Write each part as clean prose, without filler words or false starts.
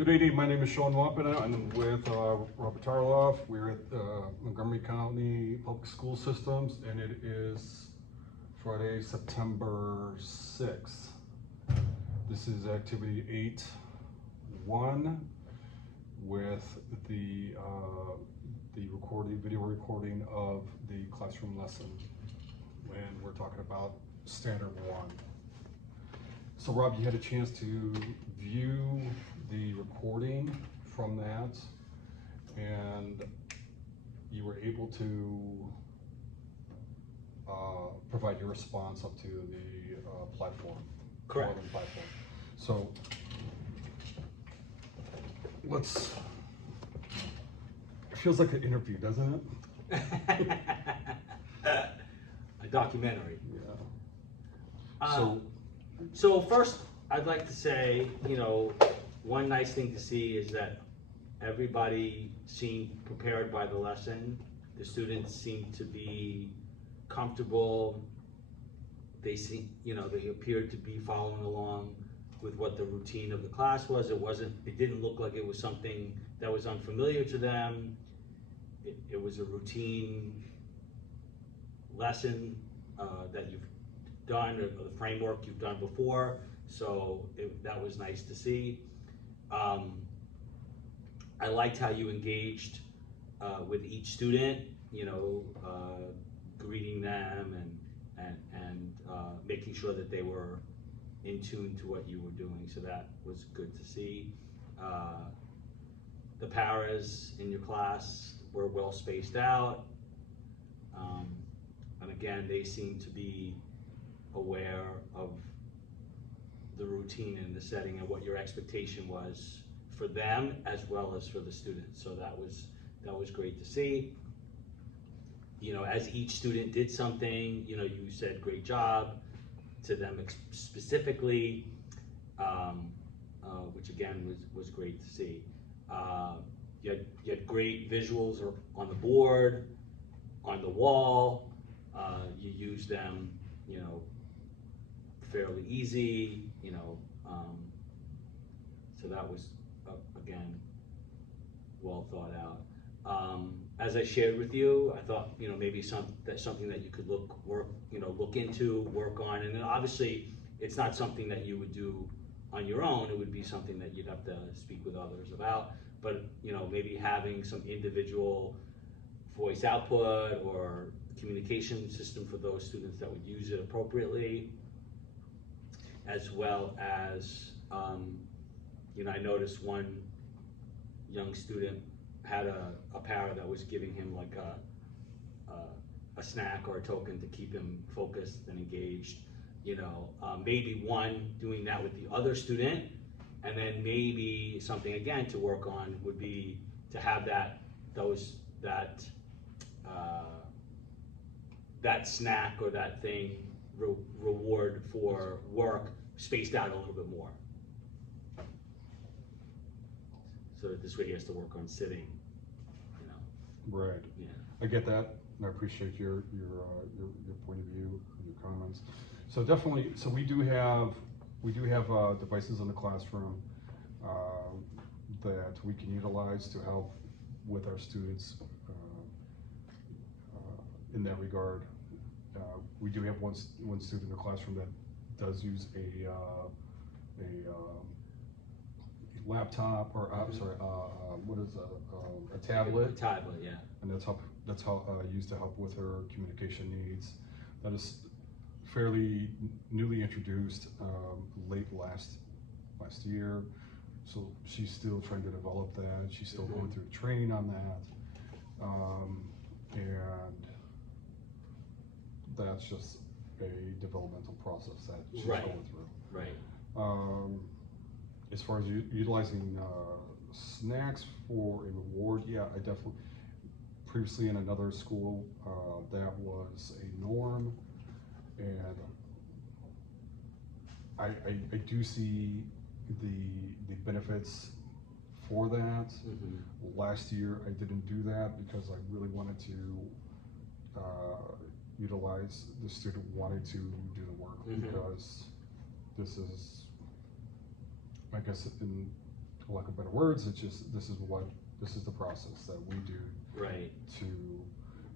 Good evening, my name is Sean Wampana. I'm with Robert Tarloff. We're at Montgomery County Public School Systems, and it is Friday, September 6th. This is activity 8-1 with the video recording of the classroom lesson when we're talking about standard 1. So Rob, you had a chance to view the recording from that, and you were able to provide your response up to the platform. Correct. Platform. So let's. It feels like an interview, doesn't it? A documentary. Yeah. So first, I'd like to say, one nice thing to see is that everybody seemed prepared by the lesson. The students seemed to be comfortable. They they appeared to be following along with what the routine of the class was. It didn't look like it was something that was unfamiliar to them. It was a routine lesson that you've done, or the framework you've done before. So that was nice to see. I liked how you engaged with each student, greeting them and making sure that they were in tune to what you were doing. So that was good to see. The paras in your class were well spaced out. And again, they seemed to be aware of the routine and the setting and what your expectation was for them as well as for the students. So that was great to see. As each student did something, you said great job to them specifically, which again was great to see. You had great visuals on the board, on the wall. You used them, fairly easy, so that was again well thought out. As I shared with you, I thought maybe something that you could look into, work on, and then obviously it's not something that you would do on your own. It would be something that you'd have to speak with others about. But maybe having some individual voice output or communication system for those students that would use it appropriately, as well as I noticed one young student had a para that was giving him like a snack or a token to keep him focused and engaged. Maybe one doing that with the other student, and then maybe something again to work on would be to have that snack or that thing reward for work spaced out a little bit more, so that this way he has to work on sitting. Right. Yeah. I get that, and I appreciate your point of view, your comments. So definitely, so we do have devices in the classroom that we can utilize to help with our students in that regard. We do have one student in the classroom that does use a laptop, or I'm sorry, what is a tablet? A tablet, yeah. And that's how used to help with her communication needs. That is fairly newly introduced, late last year. So she's still trying to develop that. She's still going through training on that, and that's just a developmental process that she's going through. Right. As far as utilizing snacks for a reward, yeah, I definitely, previously in another school, that was a norm, and I do see the benefits for that. Last year I didn't do that because I really wanted to utilize the student wanting to do the work, because this is, I guess in for lack of better words, it's just, this is the process that we do Right.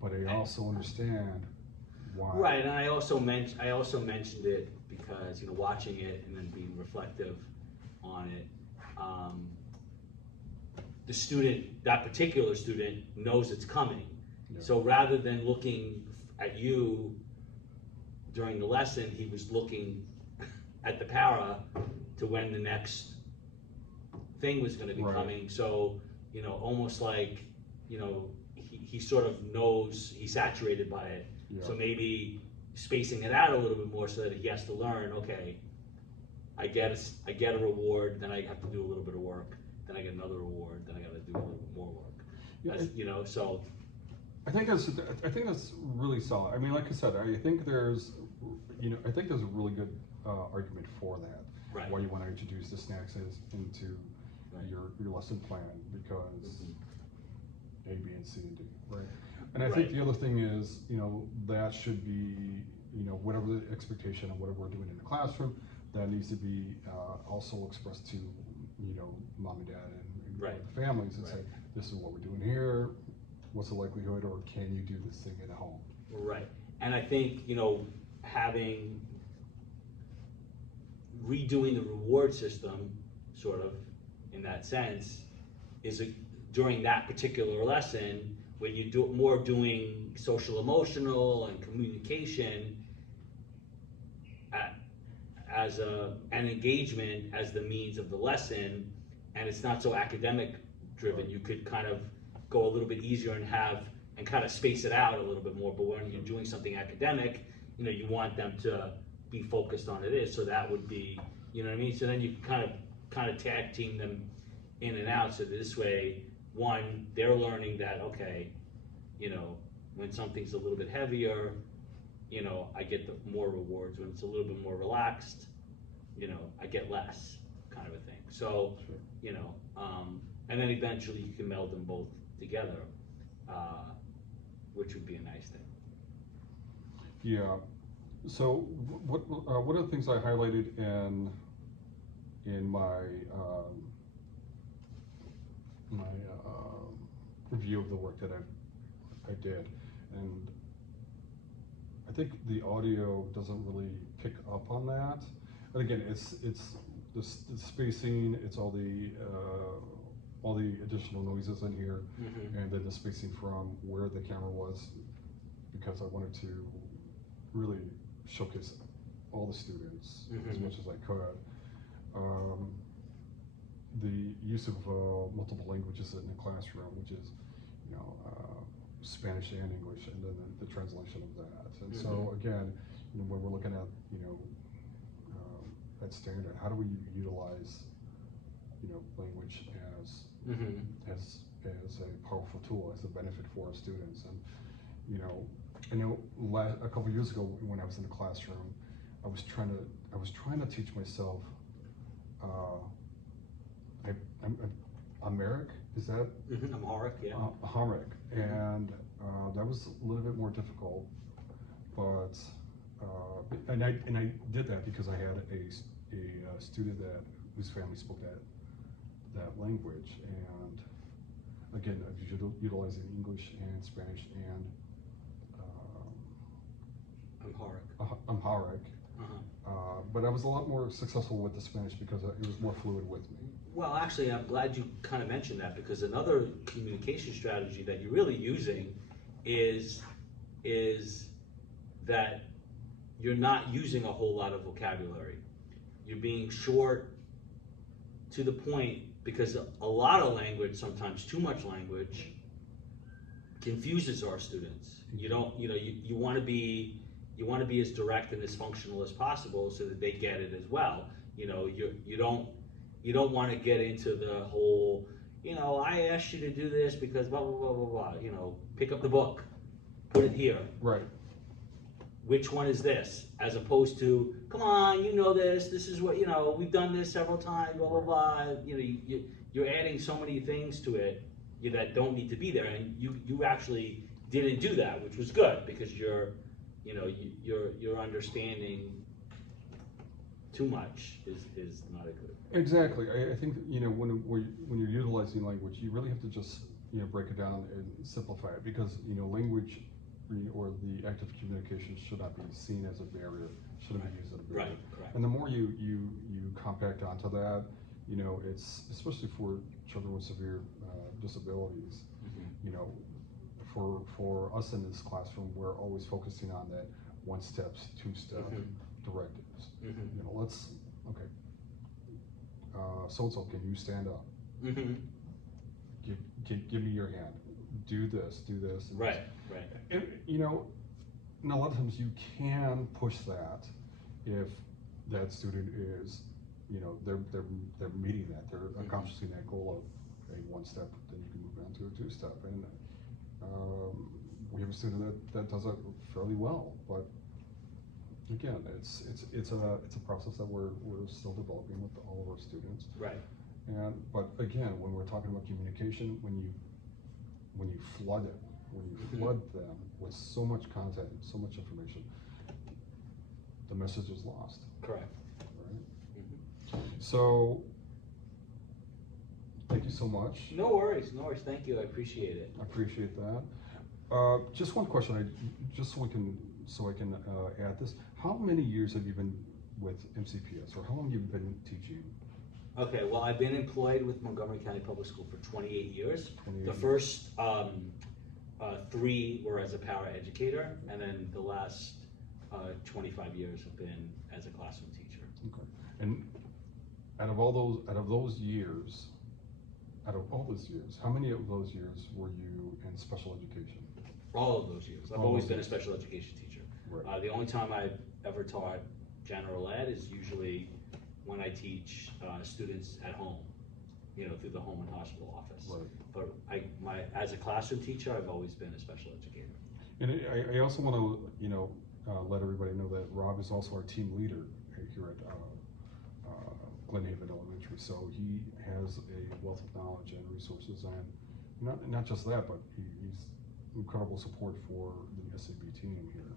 but I also understand why. Right, and I also mentioned it because, watching it and then being reflective on it, the student, that particular student knows it's coming. Yeah. So rather than looking at you during the lesson, he was looking at the para to when the next thing was gonna be Right. coming. So, almost like, he sort of knows he's saturated by it. Yeah. So maybe spacing it out a little bit more so that he has to learn, okay, I get a reward, then I have to do a little bit of work, then I get another reward, then I gotta do a little bit more work. Yeah, So. I think that's really solid. I mean, like I said, I think there's a really good argument for that. Right. Why you want to introduce the snacks into Right. your lesson plan, because A, B, and C, and D, right? And I Right. think the other thing is, that should be, whatever the expectation of whatever we're doing in the classroom, that needs to be also expressed to, mom and dad and Right. the families, and Right. say, this is what we're doing here. What's the likelihood, or can you do this thing at home? Right, and I think, redoing the reward system, sort of, in that sense, is during that particular lesson, when you do more doing social emotional and communication as an engagement as the means of the lesson, and it's not so academic driven. You could kind of go a little bit easier and kind of space it out a little bit more. But when you're doing something academic, you want them to be focused on it. So that would be, you know what I mean? So then you kind of tag team them in and out. So this way, one, they're learning that, okay, when something's a little bit heavier, I get the more rewards. When it's a little bit more relaxed, I get less, kind of a thing. So, Sure. And then eventually you can meld them both together, which would be a nice thing. Yeah. So one of the things I highlighted in my review of the work that I did, and I think the audio doesn't really pick up on that. But again, it's the spacing, it's all the additional noises in here, and then the spacing from where the camera was, because I wanted to really showcase all the students as much as I could. The use of multiple languages in the classroom, which is, Spanish and English, and then the translation of that. And so again, when we're looking at, at standard, how do we utilize, language as a powerful tool, as a benefit for our students? And I know a couple of years ago when I was in the classroom, I was trying to teach myself. Amharic, is that? Amharic, yeah. Amharic, and that was a little bit more difficult, but and I did that because I had a student whose family spoke that language, and again, I was utilizing English and Spanish and Amharic. But I was a lot more successful with the Spanish because it was more fluid with me. Well, actually, I'm glad you kind of mentioned that, because another communication strategy that you're really using is that you're not using a whole lot of vocabulary. You're being short, to the point, because a lot of language, sometimes too much language, confuses our students. You want to be as direct and as functional as possible so that they get it as well. You don't want to get into the whole, I asked you to do this because blah blah blah blah blah. Pick up the book, put it here. Right. Which one is this? As opposed to, come on, this. This is what we've done this several times. Blah blah blah. You're adding so many things to it that don't need to be there, and you actually didn't do that, which was good, because you're understanding too much is not a good. Exactly. I think that, when you're utilizing language, you really have to just, break it down and simplify it, because, language or the act of communication should not be seen as a barrier, shouldn't be used as a barrier. Right, correct. And the more you compact onto that, it's, especially for children with severe disabilities, for us in this classroom, we're always focusing on that one steps, two step directives. Okay. So-and-so, can you stand up? Give me your hand. Do this. And Right. and, and a lot of times you can push that if that student is, they're meeting that, they're accomplishing that goal of a one step, then you can move on to a two step. And we have a student that does it fairly well, but again, it's a process that we're still developing with all of our students. Right. But again, when we're talking about communication, when you flood it, when you flood them with so much content, so much information, the message is lost. Correct. Right? So, thank you so much. No worries. Thank you. I appreciate it. I appreciate that. Just one question, just so I can add this. How many years have you been with MCPS, or how long have you been teaching? Okay, well, I've been employed with Montgomery County Public School for 28 years. 28 The first 3 were as a para-educator, and then the last 25 years have been as a classroom teacher. Okay. And out of all those years, how many of those years were you in special education? All of those years. I've All always those been a years. special education teacher. Right. The only time I've ever taught general ed is usually when I teach students at home, through the home and hospital office. Right. But as a classroom teacher, I've always been a special educator. And I also want to, let everybody know that Rob is also our team leader here at Glen Haven Elementary. So he has a wealth of knowledge and resources, and not just that, but he's incredible support for the SAB team here.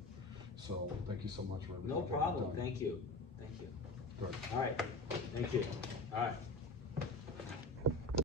So thank you so much for everything. No problem. Thank you. Good. All right. Thank you. All right.